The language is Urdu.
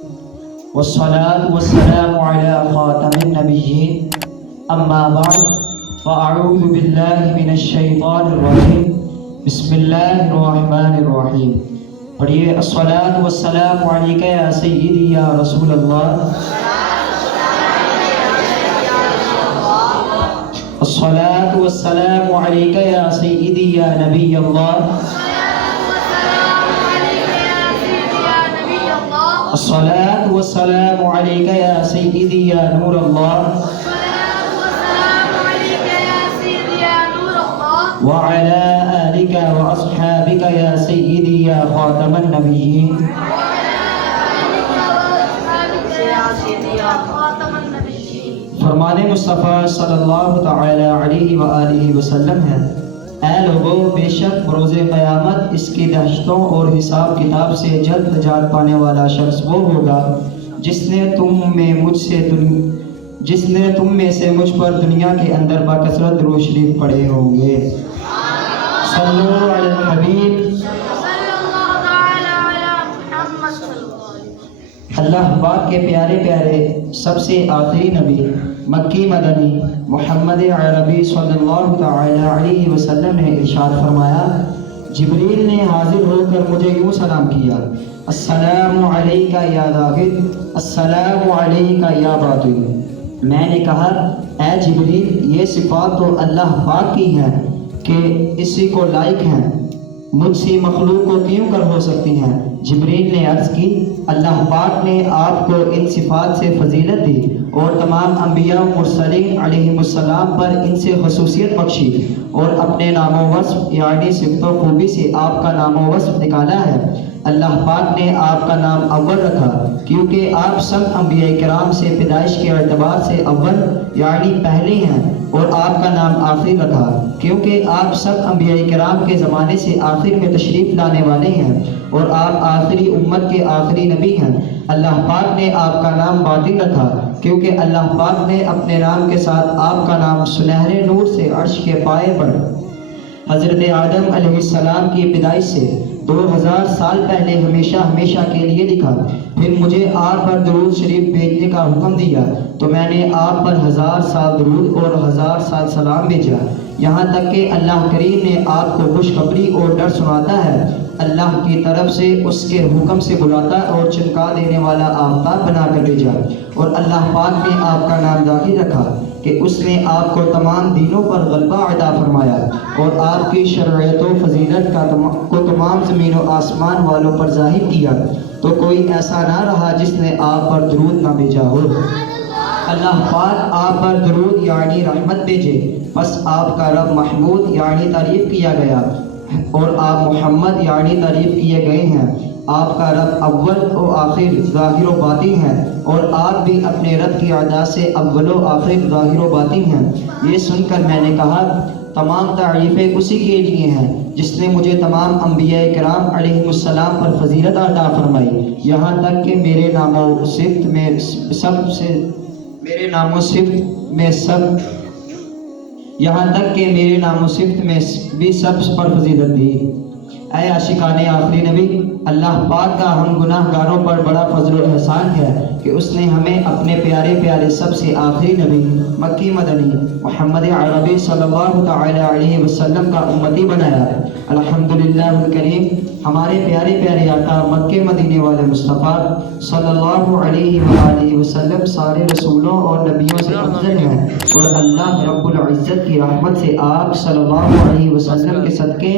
والصلاة والسلام على خاتم النبيين أما بعد فأعوذ بالله من الشيطان الرجيم بسم الله الرحمن الرحیم. پڑھیے الصلاة والسلام علیک یا سیدی یا رسول اللہ. الصلاة والسلام علیک یا سیدی یا نبی اللہ. الصلاة والسلام علیک یا سیدی یا نور اللہ. وعلى آلك وأصحابك يا سيدي يا خاتم النبيين. فرمان مصطفیٰ صلی اللہ تعالی علیہ وآلہ وسلم ہے: اے لوگو، بے شک بروز قیامت اس کی دہشتوں اور حساب کتاب سے جلد نجات پانے والا شخص وہ ہوگا جس نے تم میں سے مجھ پر دنیا کے اندر باکثرت درود شریف پڑھے ہوں گے. صلو علی الحبیب. اللہ پاک کے پیارے پیارے سب سے آخری نبی مکی مدنی محمد عربی صلی اللہ تعالی علیہ وسلم نے ارشاد فرمایا: جبریل نے حاضر ہو کر مجھے یوں سلام کیا: السلام علیکہ یا ظاہر، السلام علیکہ یا باطن. میں نے کہا: اے جبریل، یہ صفات تو اللہ پاک کی ہیں کہ اسی کو لائق ہیں، مجھ سی مخلوق کو کیوں کر ہو سکتی ہیں؟ جبریل نے عرض کی: اللہ پاک نے آپ کو ان صفات سے فضیلت دی اور تمام انبیاء و مرسلین علیہم السلام پر ان سے خصوصیت بخشی اور اپنے نام و وصف یعنی صفت و خوبی سے آپ کا نام و وصف نکالا ہے. اللہ پاک نے آپ کا نام اول رکھا کیونکہ آپ سب انبیاء کرام سے پیدائش کے اعتبار سے اول یعنی پہلے ہیں، اور آپ کا نام آخر رکھا کیونکہ آپ سب انبیاء کرام کے زمانے سے آخر میں تشریف لانے والے ہیں، اور آپ آخری امت کے آخری نبی ہیں. اللہ پاک نے آپ کا نام باطن رکھا کیونکہ اللہ پاک نے اپنے نام کے ساتھ آپ کا نام سنہرے نور سے عرش کے پائے پر حضرت آدم علیہ السلام کی پیدائش سے 2000 سال پہلے ہمیشہ کے لیے لکھا. پھر مجھے آپ پر درود شریف بھیجنے کا حکم دیا تو میں نے آپ پر 1000 سال درود اور 1000 سال سلام بھیجا، یہاں تک کہ اللہ کریم نے آپ کو خوشخبری اور ڈر سناتا ہے، اللہ کی طرف سے اس کے حکم سے بلاتا اور چمکا دینے والا آفتاب بنا کر بھیجا. اور اللہ پاک نے آپ کا نام ظاہر رکھا کہ اس نے آپ کو تمام دینوں پر غلبہ عطا فرمایا اور آپ کی شرعیت و فضیلت کو تمام زمین و آسمان والوں پر ظاہر کیا، تو کوئی ایسا نہ رہا جس نے آپ پر درود نہ بھیجا ہو. اللہ پاک آپ پر درود یعنی رحمت بھیجے، پس آپ کا رب محمود یعنی تعریف کیا گیا اور آپ محمد یعنی تعریف کیے گئے ہیں. آپ کا رب اول و آخر ظاہر و باطن ہے اور آپ بھی اپنے رب کی اعداد سے اول و آخر ظاہر و باطن ہیں. یہ سن کر میں نے کہا: تمام تعریفیں اسی کے لیے ہیں جس نے مجھے تمام انبیاء کرام علیہ السلام پر فضیلت عطا فرمائی، یہاں تک کہ میرے نام و صفت میں بھی سب پر فضیلت دی. اے عاشقان آخری نبی، اللہ پاک کا ہم گناہ گاروں پر بڑا فضل و احسان ہے کہ اس نے ہمیں اپنے پیارے پیارے سب سے آخری نبی مکی مدنی محمد عربی صلی اللہ تعالی علیہ وسلم کا امتی بنایا. الحمدللہ الکریم، ہمارے پیارے پیارے آقا مکے مدینے والے مصطفیٰ صلی اللہ علیہ وآلہ وسلم سارے رسولوں اور نبیوں سے افضل ہیں، اور اللہ رب العزت کی رحمت سے آپ صلی اللہ علیہ وسلم کے صدقے